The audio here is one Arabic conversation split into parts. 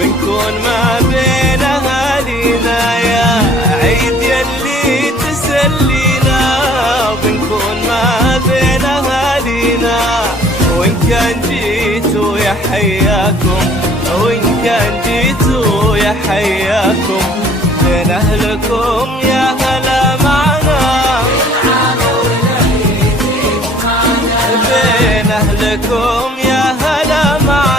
بنكون ما بين أهالينا يا عيد يلي تسلينا، بنكون ما بين أهالينا. وإن كان جيتوا يا حياكم، وإن كان جيتوا يا حياكم، بين أهلكم يا هلا معنا، بين أهلكم يا هلا معنا.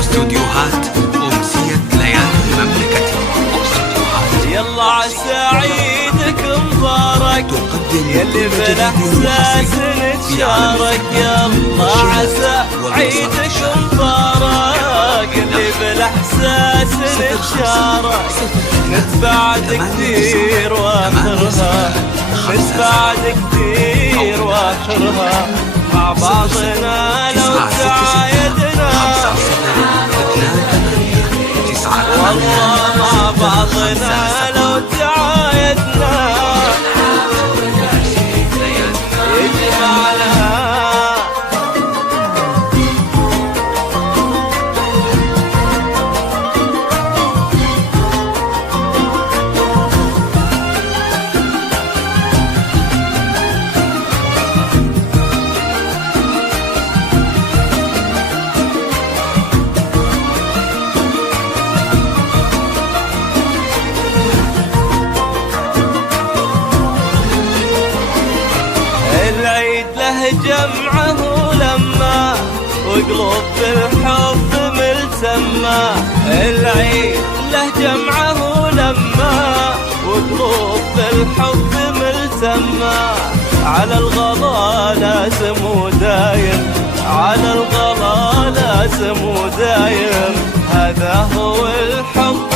استوديوهات أمسية ليالي مملكتي. يلا عسى عيدك مبارك يلي بالاحساس نتشارك، يلا عسى عيدك مبارك يلي بالاحساس نتشارك. نتبعد كثير واخرها، نتبعد كثير واخرها، مع بعضنا لو تعايدنا، والله مع بعضنا لو تعايدنا يجمعنا. العيد له جمعه لما وقلوب بالحب ملتمة، العيد له جمعه لما وقلوب بالحب ملتمة. على الغلا لازم ودايم، على الغلا لازم ودايم، هذا هو الحب